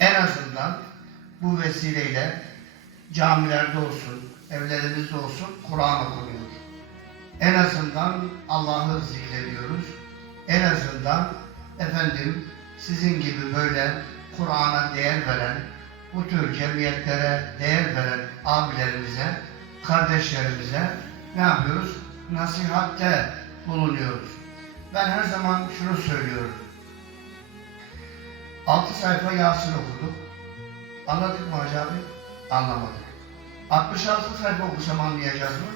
En azından bu vesileyle camilerde olsun, evlerimizde olsun Kur'an okunuyor. En azından Allah'ı zikrediyoruz. En azından efendim sizin gibi böyle Kur'an'a değer veren, bu tür cemiyetlere değer veren abilerimize, kardeşlerimize ne yapıyoruz? Nasihatte bulunuyoruz. Ben her zaman şunu söylüyorum. Altı sayfa Yasin okuduk. Anladık mı Hacı abi? Anlamadık. 66 sayfa okusam anlayacağız mı?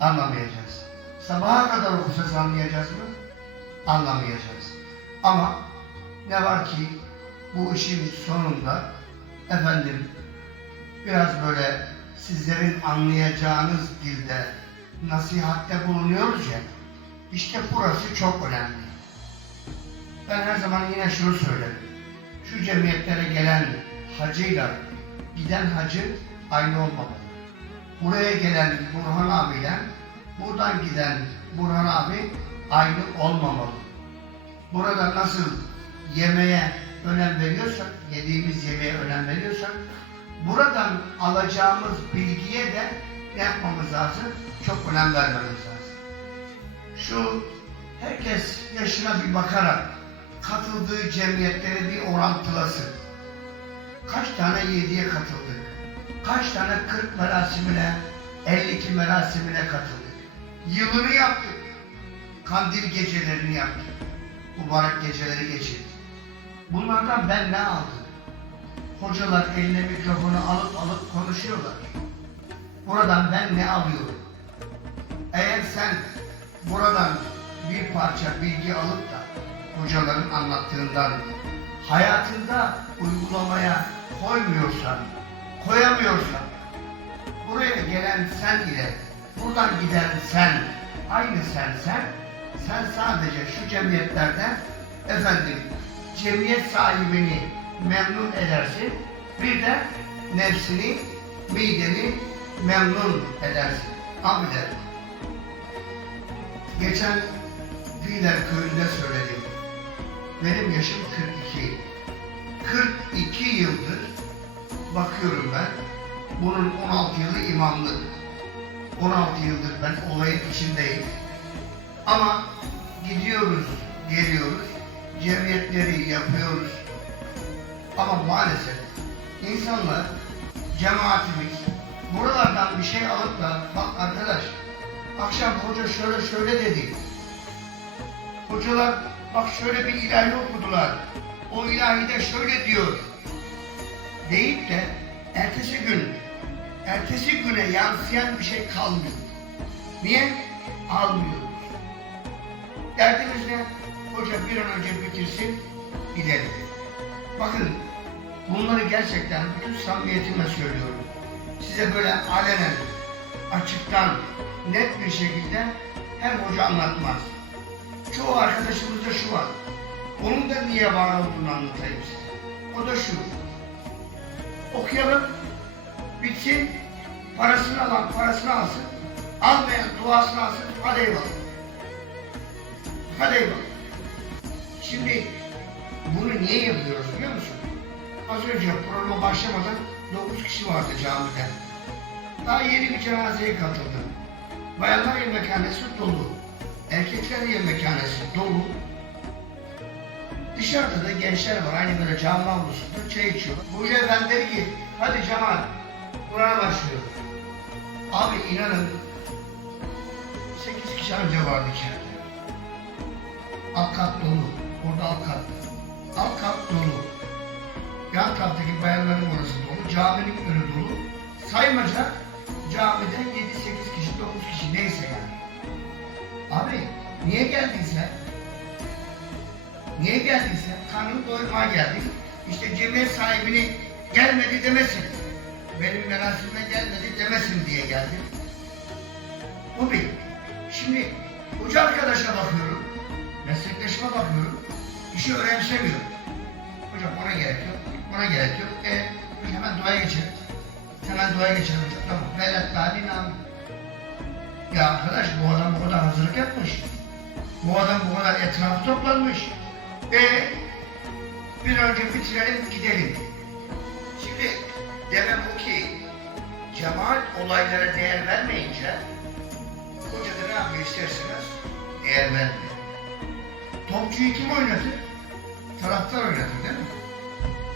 Anlamayacağız. Sabaha kadar okusak anlayacağız mı? Anlamayacağız. Ama ne var ki bu işin sonunda efendim biraz böyle sizlerin anlayacağınız dilde nasihatte bulunuyoruz ya işte burası çok önemli. Ben her zaman yine şunu söylerim. Şu cemiyetlere gelen hacıyla giden hacı aynı olmamalı. Buraya gelen Burhan abiyle buradan giden Burhan abi aynı olmamalı. Burada nasıl yemeğe önem veriyorsak, yediğimiz yemeğe önem veriyorsak, buradan alacağımız bilgiye de ne yapmamız lazım? Çok önem vermemiz lazım. Şu herkes yaşına bir bakarak katıldığı cemiyetleri bir orantılasın. Kaç tane yediye katıldık? Kaç tane 40 merasimine, 52 merasimine katıldık? Yılını yaptık. Kandil gecelerini yaptık. Mübarek geceleri geçirdik. Bunlardan ben ne aldım? Hocalar eline mikrofonu alıp alıp konuşuyorlar. Buradan ben ne alıyorum? Eğer sen buradan bir parça bilgi alıp da hocaların anlattığından hayatında uygulamaya koymuyorsan, koyamıyorsan, buraya gelen sen ile buradan giden sen, aynı sen sen, sen sadece şu cemiyetlerde efendim cemiyet sahibini memnun edersin, bir de nefsini, mideni memnun edersin. Abiler, geçen Filer köyünde söyledim. Benim yaşım 42. 42 yıldır bakıyorum ben. Bunun 16 yılı imamlık. 16 yıldır ben olayın içindeyim. Ama gidiyoruz, geliyoruz, cemiyetleri yapıyoruz. Ama maalesef insanlar, cemaatimiz buralardan bir şey alıp da bak arkadaş akşam hoca şöyle şöyle dedi. Hocalar bak şöyle bir ilahi okudular. O ilahi de şöyle diyor. Deyip de ertesi gün, ertesi güne yansıyan bir şey kalmıyor. Niye? Almıyoruz. Derdimiz ne? Hoca bir an önce bitirsin, gidelim. Bakın, bunları gerçekten bütün samimiyetimle söylüyorum. Size böyle alenen, açıktan, net bir şekilde her hoca anlatmaz. Çoğu arkadaşımızda şu var. Onun da niye var olduğunu anlatayım size. O da şu. Okuyalım, bitsin, parasını alan parasını alsın, almayan duasını alsın, hadi eyvallah. Hadi eyvallah. Şimdi bunu niye yapıyoruz biliyor musun? Az önce programa başlamadan 9 kişi vardı camide. Daha yeni bir cenazeye katıldım. Bayanlar yemekhanesi dolu. Erkekler yemekhanesi dolu. Dışarıda da gençler var. Aynı böyle cami avlusunda çay içiyorlar. Bu efendi ki hadi Cemal Kur'an'a başlıyor. Abi inanın 8 kişi anca vardı içeride. Alt dolu. Orada alt kat. Dolu. Yan kattaki bayanların orası dolu. Caminin önü dolu. Saymaca camide 7-8 kişi, 9 kişi neyse yani. Abi niye geldiyse niye geldiyse karnını doyurmaya geldik. İşte cemiyet sahibini gelmedi demesin. Benim merasimime gelmedi demesin diye geldim. Bu bir. Şimdi hoca arkadaşa bakıyorum. Meslektaşıma bakıyorum. işi önemsemiyor. Hocam ona gerek yok. Ona gerek yok. E, hemen duaya geçelim. Hemen duaya geçelim hocam. Tamam. Velet tali nam. Ya arkadaş bu adam bu kadar hazırlık yapmış. Bu adam bu kadar etrafı toplanmış. E Bir önce bitirelim gidelim. Şimdi demem bu ki cemaat olaylara değer vermeyince hoca da ne yapıyor isterseniz değer vermiyor. Topçuyu kim oynatır? Taraftar oynatır değil mi?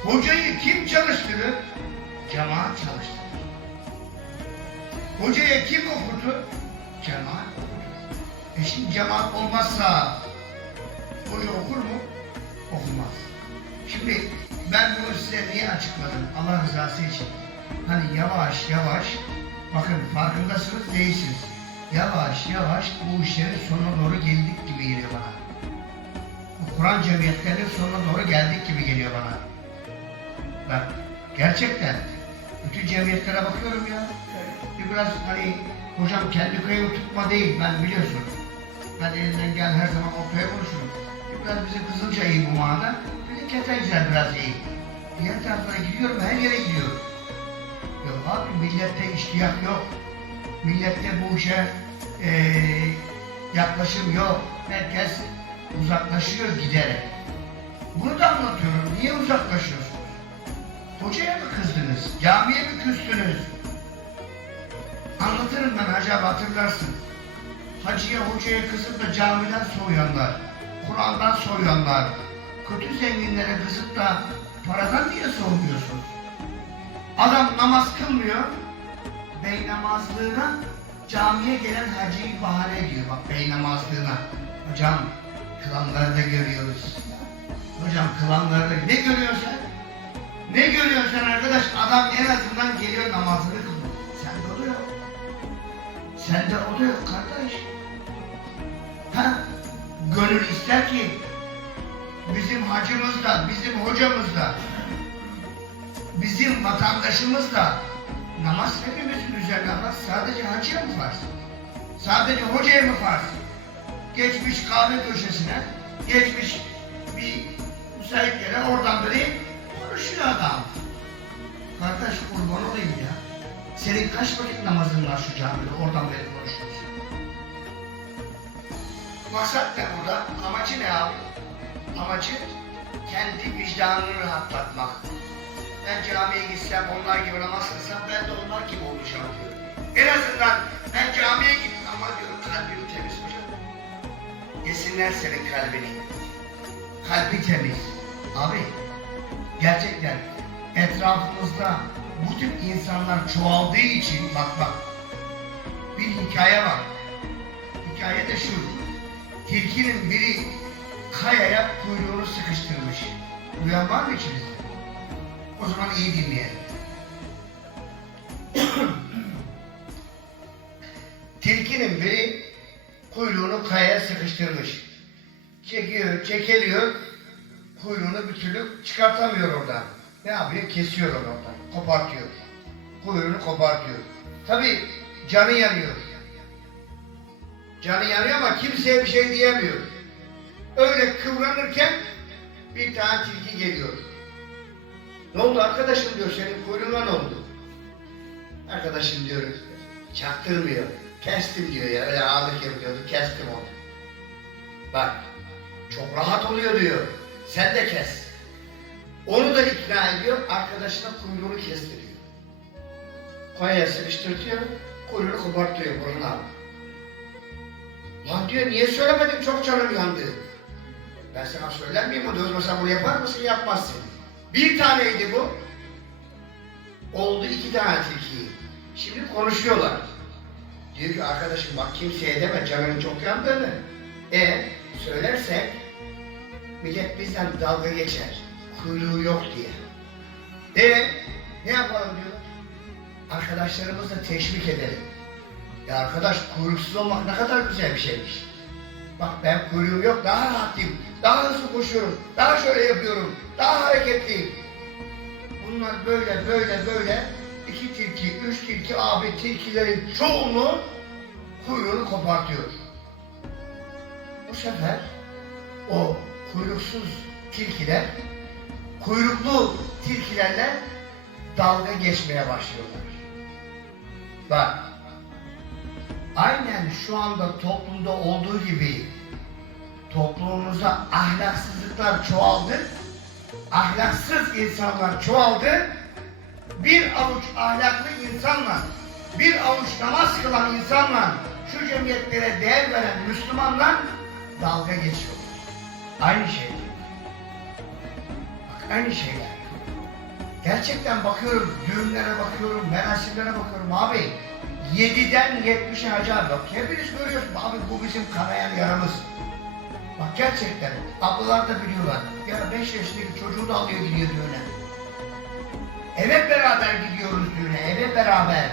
Hocayı kim çalıştırır? Cemaat çalıştırır. Hocaya kim okutur? Cemaat. E şimdi cemaat olmazsa hoca okur mu? Okumaz. Şimdi ben bunu size niye açıkladım? Allah rızası için. Hani yavaş yavaş, bakın farkındasınız değilsiniz. Yavaş yavaş bu işlerin sonuna doğru geldik gibi geliyor bana. Kur'an cemiyetlerinin sonuna doğru geldik gibi geliyor bana. Bak gerçekten bütün cemiyetlere bakıyorum ya. Bir biraz hani hocam kendi köyümü tutma değil ben biliyorsun. Ben elinden gel her zaman ortaya konuşurum. Bir Biraz bize Kızılca iyi bu manada. Bir de Ketenceler biraz iyi. Diğer taraflara gidiyorum her yere gidiyorum. Yok abi millette iştiyak yok. Millette bu işe eee yaklaşım yok. Herkes uzaklaşıyor giderek. Bunu da anlatıyorum. Niye uzaklaşıyorsunuz? Hocaya mı kızdınız? Camiye mi küstünüz? Anlatırım ben Hacı abi hatırlarsın. Hacıya hocaya kızıp da camiden soğuyanlar, Kur'an'dan soğuyanlar, kötü zenginlere kızıp da paradan niye soğumuyorsunuz? Adam namaz kılmıyor, bey namazlığına camiye gelen hacıyı bahane ediyor. Bak bey namazlığına. Hocam kılanları da görüyoruz. Hocam kılanları da ne görüyorsun? Ne görüyorsun arkadaş? Adam en azından geliyor namazını kılıyor. Sende o da yok kardeş. Ha? Gönül ister ki bizim hacımız da, bizim hocamız da, bizim vatandaşımız da namaz hepimizin üzerine var. Sadece hacıya mı farz? Sadece hocaya mı farz? Geçmiş kahve köşesine, geçmiş bir müsait yere oradan biri konuşuyor adam. Kardeş kurban olayım ya. Senin kaç vakit namazın var şu camide oradan beri konuşuyorsun. Maksat ne burada? Amacı ne abi? Amacı kendi vicdanını rahatlatmak. Ben camiye gitsem onlar gibi namaz kılsam ben de onlar gibi olacağım diyor. En azından ben camiye gittim ama diyorum kalbim temiz hocam. Yesinler senin kalbini. Kalbi temiz. Abi gerçekten etrafımızda bu tip insanlar çoğaldığı için bak bak bir hikaye var. Hikaye de şu. Tilkinin biri kayaya kuyruğunu sıkıştırmış. Duyan var mı içinizde? O zaman iyi dinleyelim. Tilkinin biri kuyruğunu kayaya sıkıştırmış. Çekiyor, çekeliyor. Kuyruğunu bir türlü çıkartamıyor oradan. Ne yapıyor? Kesiyor oradan. Kopartıyor. Kuyruğunu kopartıyor. Tabi canı yanıyor. Canı yanıyor ama kimseye bir şey diyemiyor. Öyle kıvranırken bir tane tilki geliyor. Ne oldu arkadaşım diyor senin kuyruğuna ne oldu? Arkadaşım diyor çaktırmıyor. Kestim diyor ya öyle ağırlık yapıyordu kestim onu. Bak çok rahat oluyor diyor. Sen de kes. Onu da ikna ediyor arkadaşına kuyruğunu kestiriyor. Kayaya sıkıştırtıyor kuyruğunu kopartıyor burnuna. Lan diyor niye söylemedin çok canım yandı. Ben sana söyler miyim o mesela bunu yapar mısın yapmazsın. Bir taneydi bu. Oldu iki tane tilki. Şimdi konuşuyorlar. Diyor ki arkadaşım bak kimseye deme canın çok yandığını. E söylersek millet bizden dalga geçer. Kuyruğu yok diye. E ne yapalım diyor. Arkadaşlarımızla teşvik edelim. Ya arkadaş kuyruksuz olmak ne kadar güzel bir şeymiş. Bak ben kuyruğum yok daha rahatlayayım. Daha hızlı koşuyorum. Daha şöyle yapıyorum. Daha hareketliyim. Bunlar böyle böyle böyle iki tilki, üç tilki abi tilkilerin çoğunu kuyruğunu kopartıyor. Bu sefer o kuyruksuz tilkiler kuyruklu tilkilerle dalga geçmeye başlıyorlar. Bak aynen şu anda toplumda olduğu gibi toplumumuzda ahlaksızlıklar çoğaldı. ahlaksız insanlar çoğaldı. Bir avuç ahlaklı insanla, bir avuç namaz kılan insanla, şu cemiyetlere değer veren Müslümanlar dalga geçiyor. Aynı şey. Aynı şeyler. Gerçekten bakıyorum, düğünlere bakıyorum, merasimlere bakıyorum abi. 7'den 70'e hacı abi bak. Hepiniz görüyorsunuz abi bu bizim kanayan yaramız. Bak gerçekten ablalar da biliyorlar. Ya 5 yaşındaki çocuğu da alıyor gidiyor düğüne. Eve beraber gidiyoruz düğüne, eve beraber.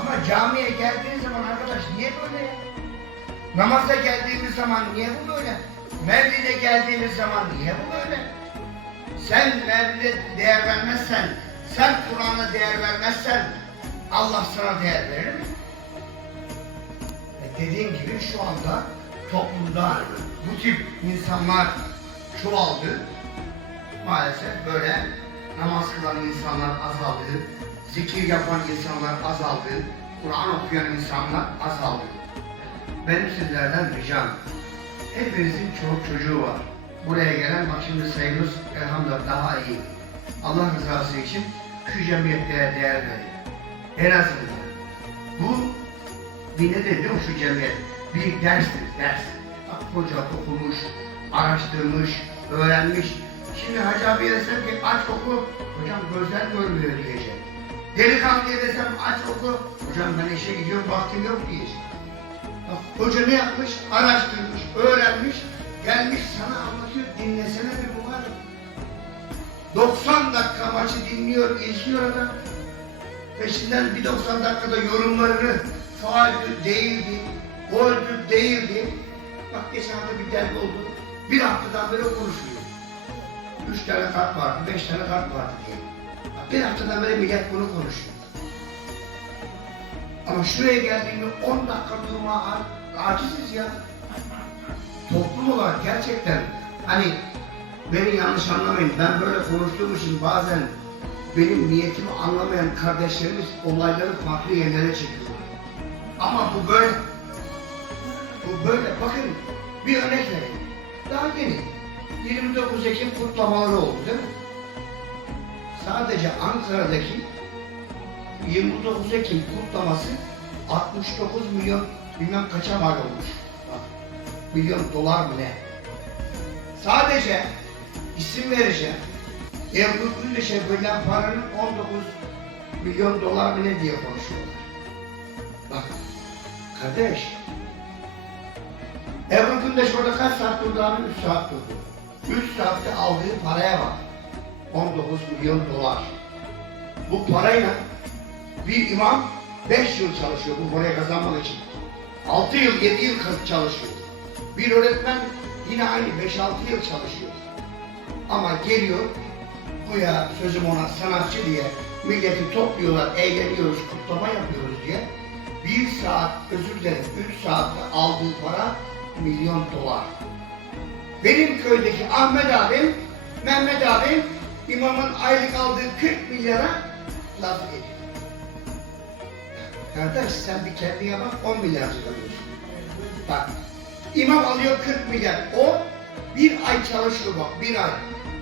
Ama camiye geldiğin zaman arkadaş niye böyle ya? Namaza geldiğimiz zaman niye bu böyle? Mevlide geldiğimiz zaman niye bu böyle? Sen Mevlid'e değer vermezsen, sen Kur'an'a değer vermezsen Allah sana değer verir mi? E dediğim gibi şu anda toplumda bu tip insanlar çoğaldı. Maalesef böyle namaz kılan insanlar azaldı, zikir yapan insanlar azaldı, Kur'an okuyan insanlar azaldı. Benim sizlerden ricam, hepinizin çoluk çocuğu var. Buraya gelen bak şimdi sayımız elhamdülillah daha iyi. Allah rızası için şu cemiyetlere değer verin. En azından. Bu bir ne dedi şu cemiyet? Bir derstir, ders. Bak hoca okumuş, araştırmış, öğrenmiş. Şimdi Hacı abiye desem ki aç oku, hocam gözler görmüyor diyecek. Delikanlıya desem aç oku, hocam ben işe gidiyorum vaktim yok diyecek. Hoca ne yapmış? Araştırmış, öğrenmiş, gelmiş sana anlatıyor, dinlesene bir bunlar. 90 dakika maçı dinliyor, izliyor adam. Peşinden bir 90 dakikada yorumlarını faaldi değildi, goldü değildi. Bak geçen hafta bir derbi oldu. Bir haftadan beri konuşuyor. Üç tane kart vardı, beş tane kart vardı diye. Bak bir haftadan beri millet bunu konuşuyor. Ama şuraya geldiğinde 10 dakika durma aciziz ya. Toplum olarak gerçekten hani beni yanlış anlamayın. Ben böyle konuştuğum için bazen benim niyetimi anlamayan kardeşlerimiz olayları farklı yerlere çekiyorlar. Ama bu böyle. Bu böyle. Bakın bir örnek vereyim. Daha yeni. 29 Ekim kutlamaları oldu değil mi? Sadece Ankara'daki 29 Ekim kutlaması 69 milyon bilmem kaça mal olmuş. Bak, milyon dolar mı ne? Sadece isim vereceğim. Ebru Gündeş'e verilen paranın 19 milyon dolar mı ne diye konuşuyorlar. Bak kardeş Ebru Gündeş orada kaç saat durdu abi? 3 saat durdu. 3 saatte aldığı paraya bak. 19 milyon dolar. Bu parayla bir imam 5 yıl çalışıyor bu parayı kazanmak için. 6 yıl, 7 yıl çalışıyor. Bir öğretmen yine aynı 5-6 yıl çalışıyor. Ama geliyor, güya sözüm ona sanatçı diye milleti topluyorlar, eğleniyoruz, kutlama yapıyoruz diye. Bir saat, özür dilerim, üç saatte aldığı para milyon dolar. Benim köydeki Ahmet abim, Mehmet abim imamın aylık aldığı 40 milyara laf ediyor. Kardeş sen bir kendine bak 10 milyar alıyorsun. Bak imam alıyor 40 milyar. O bir ay çalışıyor bak bir ay.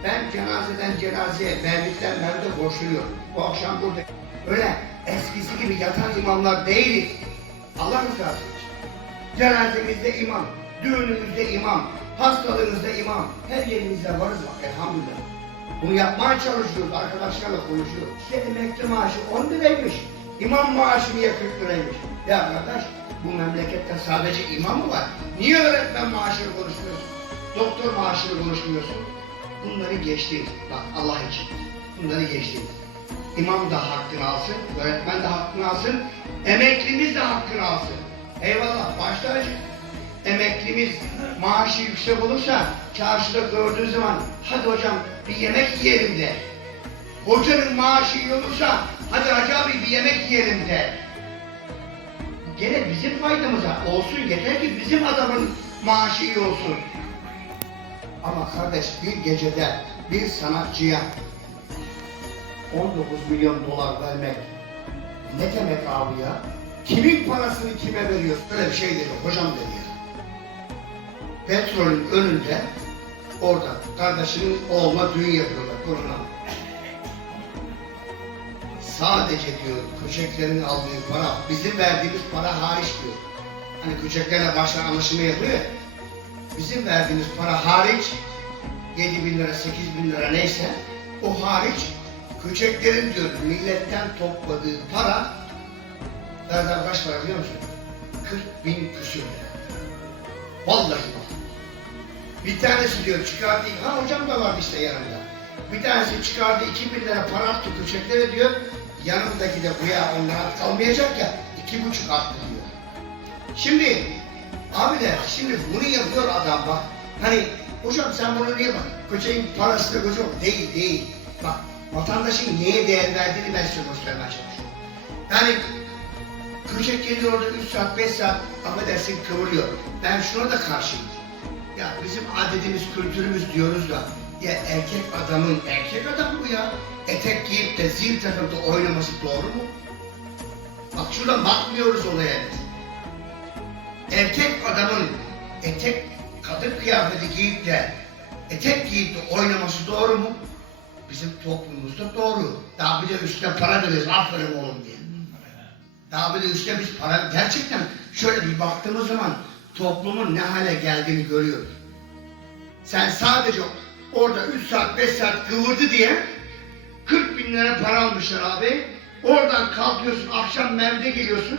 Ben cenazeden cenazeye, mevlitten mevlide koşuyorum. Bu akşam burada. Öyle eskisi gibi yatan imamlar değiliz. Allah rızası için. Cenazemizde imam, düğünümüzde imam, hastalığımızda imam. Her yerimizde varız bak elhamdülillah. Bunu yapmaya çalışıyoruz, arkadaşlarla konuşuyoruz. İşte emekli maaşı 10 liraymış. İmam maaşı niye 40 liraymış? Ya arkadaş, bu memlekette sadece imam mı var? Niye öğretmen maaşını konuşmuyorsun? Doktor maaşını konuşmuyorsun? Bunları geçti. Bak Allah için. Bunları geçti. İmam da hakkını alsın, öğretmen de hakkını alsın, emeklimiz de hakkını alsın. Eyvallah, başta. Emeklimiz maaşı yüksek olursa çarşıda gördüğü zaman hadi hocam bir yemek yiyelim de. Hocanın maaşı iyi olursa hadi hacı abi bir yemek yiyelim de. Gene bizim faydamıza olsun yeter ki bizim adamın maaşı iyi olsun. Ama kardeş bir gecede bir sanatçıya 19 milyon dolar vermek ne demek abi ya? Kimin parasını kime veriyor? Böyle bir şey dedi hocam dedi ya. Petrolün önünde Orada kardeşinin oğluna düğün yapıyorlar korona. Sadece diyor köçeklerin aldığı para, bizim verdiğimiz para hariç diyor. Hani köçeklerle başta anlaşma yapıyor ya. Bizim verdiğimiz para hariç 7 bin lira, 8 bin lira neyse o hariç köçeklerin diyor milletten topladığı para nereden kaç para biliyor musun? 40 bin küsür lira. Vallahi bak. Bir tanesi diyor çıkardı, ha hocam da vardı işte yanımda. Bir tanesi çıkardı 2 bin lira para attı köçeklere diyor. Yanımdaki de bu ya onlara kalmayacak ya iki buçuk attı diyor. Şimdi abiler şimdi bunu yapıyor adam bak. Hani hocam sen bunu niye bak? Köçeğin parası da koca değil değil. Bak vatandaşın neye değer verdiğini ben size göstermeye çalışıyorum. Yani köçek geliyor orada 3 saat 5 saat affedersin kıvırıyor. Ben şuna da karşıyım. Ya bizim adetimiz, kültürümüz diyoruz da ya erkek adamın erkek adam bu ya. Etek giyip de zil takıp da oynaması doğru mu? Bak şuradan bakmıyoruz olaya biz. Erkek adamın etek kadın kıyafeti giyip de etek giyip de oynaması doğru mu? Bizim toplumumuzda doğru. Daha bir de üstüne para veririz aferin oğlum diye. Daha bir de üstüne biz para gerçekten şöyle bir baktığımız zaman toplumun ne hale geldiğini görüyoruz. Sen sadece orada 3 saat 5 saat kıvırdı diye 40 bin lira para almışlar abi. Oradan kalkıyorsun akşam mevde geliyorsun.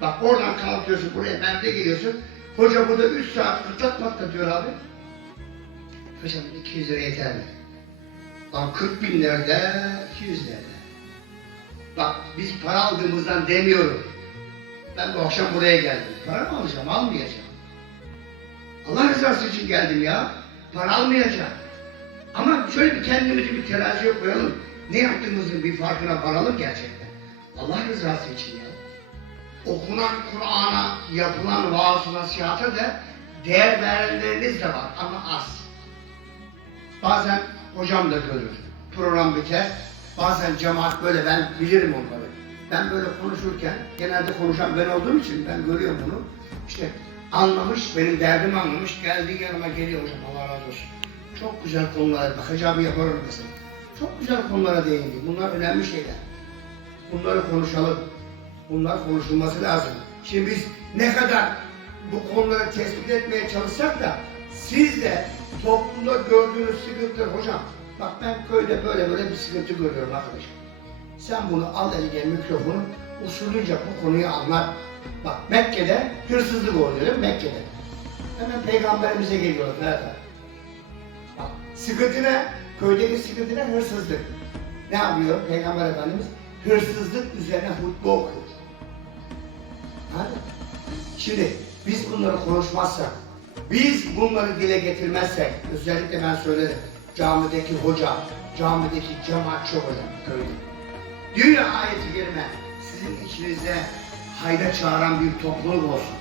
Bak oradan kalkıyorsun buraya mevde geliyorsun. Hoca burada 3 saat kırtlatmakta diyor abi. Hocam 200 lira yeter mi? Lan 40 bin nerede? 200 nerede? Bak biz para aldığımızdan demiyorum. Ben bu akşam buraya geldim. Para mı alacağım? Almayacağım. Allah rızası için geldim ya. Para almayacağım. Ama şöyle bir kendimizi bir teraziye koyalım. Ne yaptığımızın bir farkına varalım gerçekten. Allah rızası için ya. Okunan Kur'an'a, yapılan vaaz nasihata da değer verenleriniz de var ama az. Bazen hocam da görür. Program biter. Bazen cemaat böyle ben bilirim onları. Ben böyle konuşurken genelde konuşan ben olduğum için ben görüyorum bunu. İşte anlamış, benim derdimi anlamış. Geldiği yanıma geliyor hocam Allah razı olsun. Çok güzel konulara bakacağımı yaparım mesela. Çok güzel konulara değindi. Bunlar önemli şeyler. Bunları konuşalım. Bunlar konuşulması lazım. Şimdi biz ne kadar bu konuları tespit etmeye çalışsak da siz de toplumda gördüğünüz sıkıntılar hocam bak ben köyde böyle böyle bir sıkıntı görüyorum arkadaşım. Sen bunu al eline mikrofonu usulünce bu konuyu anlat. Bak Mekke'de hırsızlık oluyor? Mekke'de. Hemen peygamberimize geliyorlar. Nerede? Bak sıkıntı ne? Köydeki sıkıntı ne? Hırsızlık. Ne yapıyor Peygamber Efendimiz? Hırsızlık üzerine hutbe okuyor. Mı? Şimdi biz bunları konuşmazsak, biz bunları dile getirmezsek, özellikle ben söylerim, camideki hoca, camideki cemaatçi hoca köyde. Diyor ya ayeti kerime, sizin içinizde hayra çağıran bir topluluk olsun.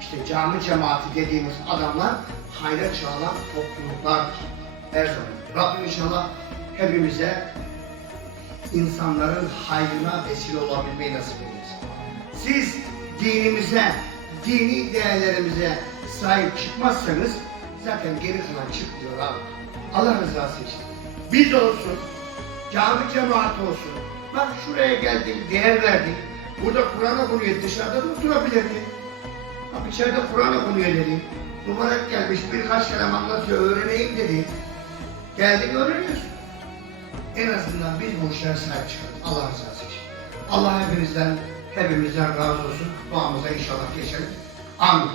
İşte cami cemaati dediğimiz adamlar hayra çağıran topluluklardır. Her zaman. Rabbim inşallah hepimize insanların hayrına vesile olabilmeyi nasip eylesin. Siz dinimize, dini değerlerimize sahip çıkmazsanız zaten geri kalan çıkmıyor abi. Allah rızası için. Biz olsun, cami cemaati olsun. Bak şuraya geldik, değer verdik. Burada Kur'an okunuyor, dışarıda da oturabilirdik. Bak içeride Kur'an okunuyor dedi. Mübarek gelmiş birkaç kelam anlatıyor, öğreneyim dedi. Geldik öğreniyorsun. En azından biz bu işlere sahip çıkalım. Allah rızası için. Allah hepinizden, hepimizden razı olsun. Duamıza inşallah geçelim. Amin.